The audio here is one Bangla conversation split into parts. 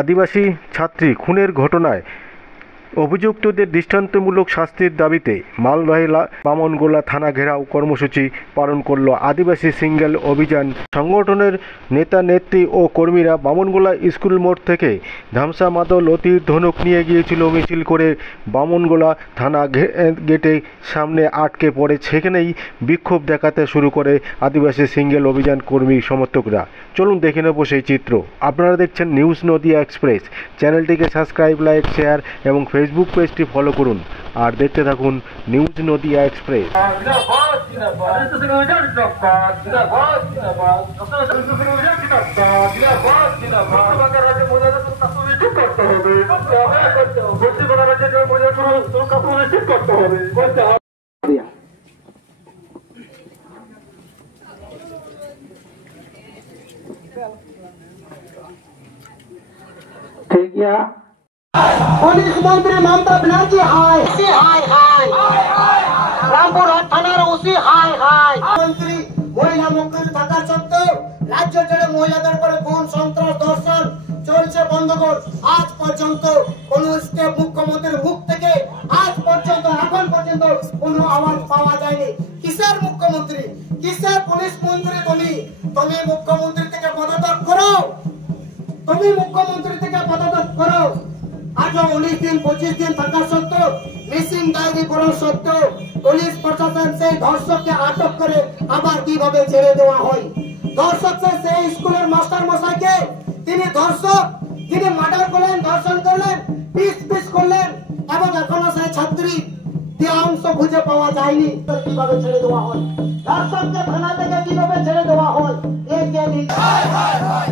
আদিবাসী ছাত্রী খুনের ঘটনায় অভিযুক্তদের দৃষ্টান্তমূলক শাস্তির দাবিতে মালদহে বামনগোলা থানা ঘেরাও কর্মসূচি পালন করল আদিবাসী সিঙ্গেল অভিযান সংগঠনের নেতা নেত্রী ও কর্মীরা। বামনগোলা স্কুল মোড় থেকে ধামসা মাদল ও তীর ধনুক নিয়ে গিয়েছিল মিছিল করে বামনগোলা থানা গেটে সামনে আটকে পড়ে। সেখানেই বিক্ষোভ দেখাতে শুরু করে আদিবাসী সিঙ্গেল অভিযান কর্মী সমর্থকরা। চলুন দেখে নেব সেই চিত্র। আপনারা দেখছেন নিউজ নদিয়া এক্সপ্রেস। চ্যানেলটিকে সাবস্ক্রাইব, লাইক, শেয়ার এবং ফেসবুক পেজটি ফলো করুন আর দেখতে থাকুন নিউজ নদিয়া এক্সপ্রেস। ठीक है। पुलिस मंत्री ममता बनर्जी हाय हाय हाय रामपुर थानार ओसी हाय हाय मंत्री महिला मुख्यमंत्री থাকা সত্ত্বেও রাজ্য জুড়ে মহিলাদের উপরে খুন, সন্ত্রাস, ধর্ষণ চলছে বন্ধ কর। আজ পর্যন্ত কোন স্টেপ মুখ্যমন্ত্রীর মুখ থেকে আজ পর্যন্ত এখন পর্যন্ত কোনো আওয়াজ পাওয়া যায়নি। কিসের মুখ্যমন্ত্রী, কিসের পুলিশ মন্ত্রী? তুমি মুখ্যমন্ত্রী থেকে পদত্যাগ করো, তুমি মুখ্যমন্ত্রী থেকে পদত্যাগ করো। 19 দিন 25 দিন থাকা সত্ত্বেও, মিসিং ডায়েরি করা সত্ত্বেও পুলিশ প্রশাসন সেই ধর্ষককে আটক করে আবার কিভাবে ছেড়ে দেওয়া হয়? ধর্ষক সেই স্কুলের মাস্টার মশাইকে তিনি ধর্ষক, তিনি মার্ডার করলেন, ধর্ষণ করলেন, পিস পিস করলেন এবং এখনো সেই ছাত্রী দেহাংশ খুঁজে পাওয়া যায়নি। কিভাবে ছেড়ে দেওয়া হয়? ধর্ষককে থানা থেকে কিভাবে ছেড়ে দেওয়া হয়? এই যে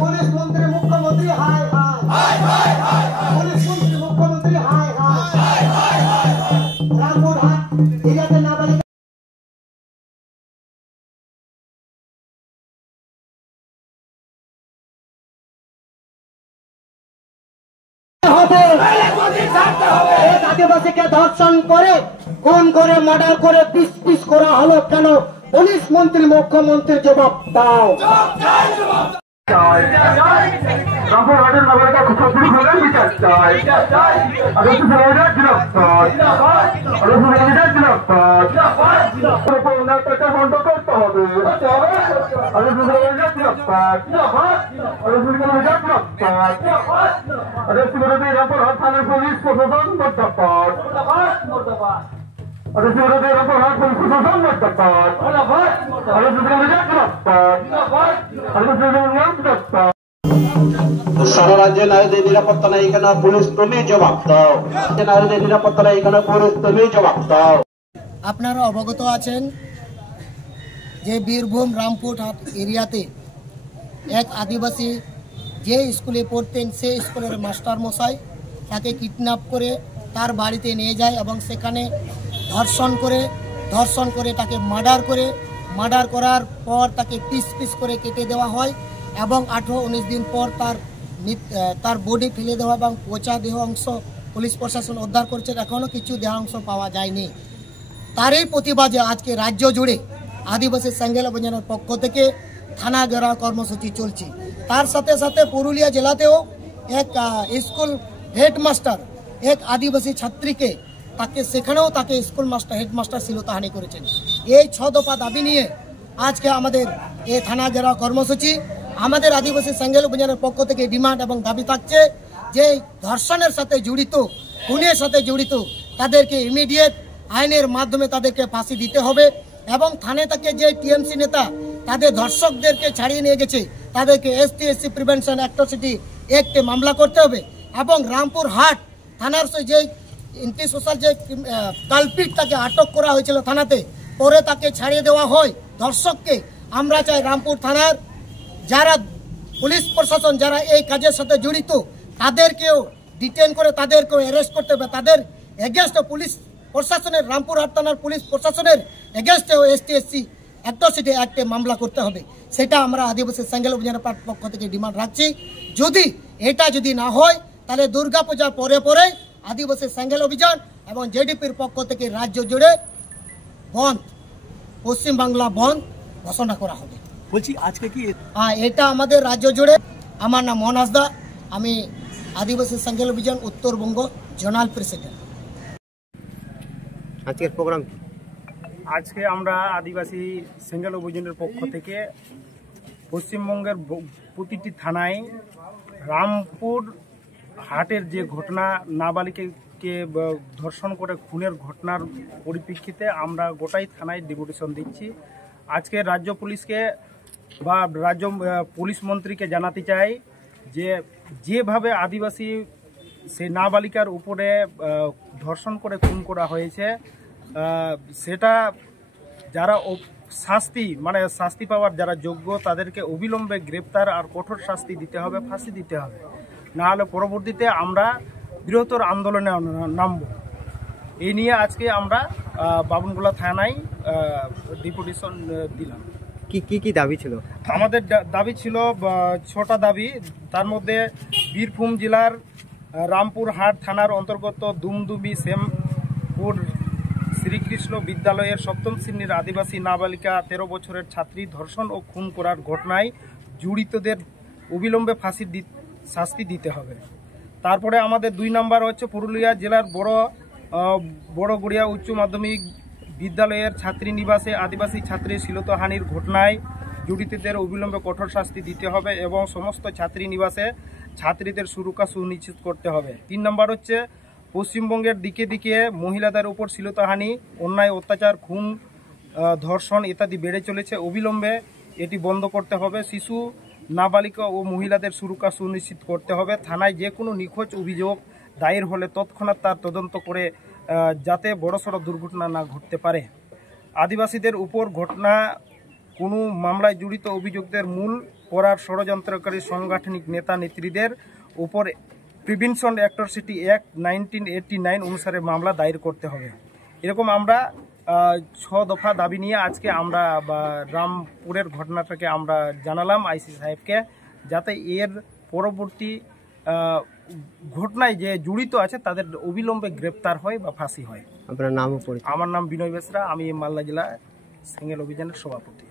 পুলিশ মন্ত্রী মুখ্যমন্ত্রী হায় হায় পুলিশ মন্ত্রী মুখ্যমন্ত্রী হায় হায় রামপুর হাট এরিয়াতে নাবালিকা আদিবাসীকে ধর্ষণ করে, খুন করে, মার্ডার করে, পিস পিস করা হলো কেন? পুলিশ মন্ত্রী মুখ্যমন্ত্রীর জবাব দাও। রামপুর হাটের নাবালিকা ছাত্রী খুনের বিচার চাই। বন্ধ করতে হবে। রামপুর হাট থানার পুলিশ প্রশাসন মুর্দাবাদ। সারা রাজ্যে নারীদের নিরাপত্তা নেই কেন? পুলিশ তুমি জবাব দাও। নারীদের নিরাপত্তা নেই কেন? পুলিশ তুমি জবাব দাও। আপনারা অবগত আছেন যে বীরভূম রামপুর হাট এরিয়াতে এক আদিবাসী যে স্কুলে পড়তেন সেই স্কুলের মাস্টার মশাই তাকে কিডন্যাপ করে তার বাড়িতে নিয়ে যায় এবং সেখানে ধর্ষণ করে তাকে মার্ডার করার পর তাকে পিস পিস করে কেটে দেওয়া হয় এবং 18-19 দিন পর তার বডি ফেলে দেওয়া এবং পচা দেহ অংশ পুলিশ প্রশাসন উদ্ধার করছেন। এখনও কিছু দেহাংশ পাওয়া যায়নি। তারই প্রতিবাদে আজকে রাজ্য জুড়ে আদিবাসী সিঙ্গেল অভিযানের পক্ষ থেকে থানা ঘেরাও কর্মসূচি চলছে। তার সাথে সাথে পুরুলিয়া জেলাতেও এক স্কুল হেডমাস্টার এক আদিবাসী ছাত্রীকে সেখানেও তাকে স্কুল মাস্টার হেডমাস্টার শ্লীলতাহানি করেছেন। এই 6 দফা দাবি নিয়ে আজকে আমাদের এই থানা ঘেরাও কর্মসূচি। আমাদের আদিবাসী সিঙ্গেল অভিযানের পক্ষ থেকে ডিমান্ড এবং দাবি থাকছে যে ধর্ষণের সাথে জড়িত, খুনের সাথে জড়িত তাদেরকে ইমিডিয়েট আইনের মাধ্যমে তাদেরকে ফাঁসি দিতে হবে এবং থানায় থেকে যে টিএমসি নেতা তাদের ধর্ষকদেরকে ছাড়িয়ে নিয়ে গেছে তাদেরকে ST/SC প্রিভেনশন অ্যাট্রসিটি অ্যাক্টে মামলা করতে হবে এবং রামপুর হাট থানার যে এন্টি সোশ্যাল যে কালপিট তাকে আটক করা হয়েছিল থানাতে, পরে তাকে ছাড়িয়ে দেওয়া হয় ধর্ষককে। আমরা চাই রামপুর থানার যারা পুলিশ প্রশাসন যারা এই কাজের সাথে জড়িত তাদেরকেও ডিটেন করে তাদেরকেও অ্যারেস্ট করতে হবে। তাদের এগেনস্টে পুলিশ প্রশাসনের রামপুর হাট থানার পুলিশ প্রশাসনের এগেনস্টেও ST/SC অ্যাট্রসিটি অ্যাক্টে মামলা করতে হবে। সেটা আমরা আদিবাসী সিঙ্গেল অভিযানের পক্ষ থেকে ডিমান্ড রাখছি। যদি এটা না হয় তাহলে দুর্গাপূজার পরে আদিবাসী সিঙ্গেল অভিযান এবং জেডিপির পক্ষ থেকে রাজ্য জুড়ে বন্ধ, পশ্চিমবাংলা বন্ধ ঘোষণা করা হবে। বলছি আজকে কি এটা আমাদের রাজ্য জুড়ে। আমার নাম মোহন হাসদা, আমি আদিবাসী সিঙ্গেল অভিযান উত্তরবঙ্গ জোনাল প্রেসিডেন্ট। আজকের প্রোগ্রাম কি? আজকে আমরা আদিবাসী সিঙ্গেল অভিযানের পক্ষ থেকে পশ্চিমবঙ্গের প্রতিটি থানায় রামপুর হাটের যে ঘটনা, নাবালিকাকে ধর্ষণ করে খুনের ঘটনার পরিপ্রেক্ষিতে আমরা গোটাই থানায় ডেপুটেশন দিচ্ছি। আজকে রাজ্য পুলিশকে বা রাজ্য পুলিশ মন্ত্রীকে জানাতে চাই যে যেভাবে আদিবাসী সেই নাবালিকার উপরে ধর্ষণ করে খুন করা হয়েছে, সেটা যারা শাস্তি পাওয়ার যারা যোগ্য তাদেরকে অবিলম্বে গ্রেপ্তার আর কঠোর শাস্তি দিতে হবে, ফাঁসি দিতে হবে। না হলে পরবর্তীতে আমরা বৃহত্তর আন্দোলনে নামব। এই নিয়ে আজকে আমরা বামনগোলা থানায় ডেপুটেশন দিলাম। কি দাবি ছিল? আমাদের দাবি ছিল 6টা দাবি। তার মধ্যে বীরভূম জেলার রামপুরহাট থানার অন্তর্গত দুমদুমি শ্যামপুর শ্রীকৃষ্ণ বিদ্যালয়ের 7ম শ্রেণীর আদিবাসী নাবালিকা 13 বছরের ছাত্রী ধর্ষণ ও খুন করার ঘটনায় জড়িতদের অবিলম্বে ফাঁসির শাস্তি দিতে হবে। তারপরে আমাদের 2 নম্বর হচ্ছে পুরুলিয়া জেলার বড়গড়িয়া উচ্চ মাধ্যমিক বিদ্যালয়ের ছাত্রী নিবাসে আদিবাসী ছাত্রীর শ্লীলতাহানির ঘটনায় জড়িতদের অবিলম্বে কঠোর শাস্তি দিতে হবে এবং সমস্ত ছাত্রী নিবাসে ছাত্রীদের সুরক্ষা সুনিশ্চিত করতে হবে। 3 নম্বর হচ্ছে পশ্চিমবঙ্গের দিকে দিকে মহিলাদের উপর শ্লীলতাহানি, অন্যায়, অত্যাচার, খুন, ধর্ষণ ইত্যাদি বেড়ে চলেছে। অবিলম্বে এটি বন্ধ করতে হবে। শিশু, নাবালিকা ও মহিলাদের সুরক্ষা সুনিশ্চিত করতে হবে। থানায় যে কোনো নিখোঁজ অভিযোগ দায়ের হলে তৎক্ষণাৎ তার তদন্ত করে যাতে বড়সড় দুর্ঘটনা না ঘটতে পারে। আদিবাসীদের উপর ঘটনা কোনো মামলায় জড়িত অভিযোগদের মূল করার ষড়যন্ত্রকারী সাংগঠনিক নেতা নেত্রীদের উপর প্রিভেনশন অ্যাট্রসিটি অ্যাক্ট 1989 অনুসারে মামলা দায়ের করতে হবে। এরকম আমরা 6 দফা দাবি নিয়ে আজকে আমরা রামপুরের ঘটনাটাকে আমরা জানালাম আইসি সাহেবকে, যাতে এর পরবর্তী ঘটনায় যে জড়িত আছে তাদের অবিলম্বে গ্রেপ্তার হয় বা ফাঁসি হয়। আপনার নাম ও পরিচয়? আমার নাম বিনয় বেসরা, আমি মালদা জেলা সিঙ্গেল অভিযানের সভাপতি।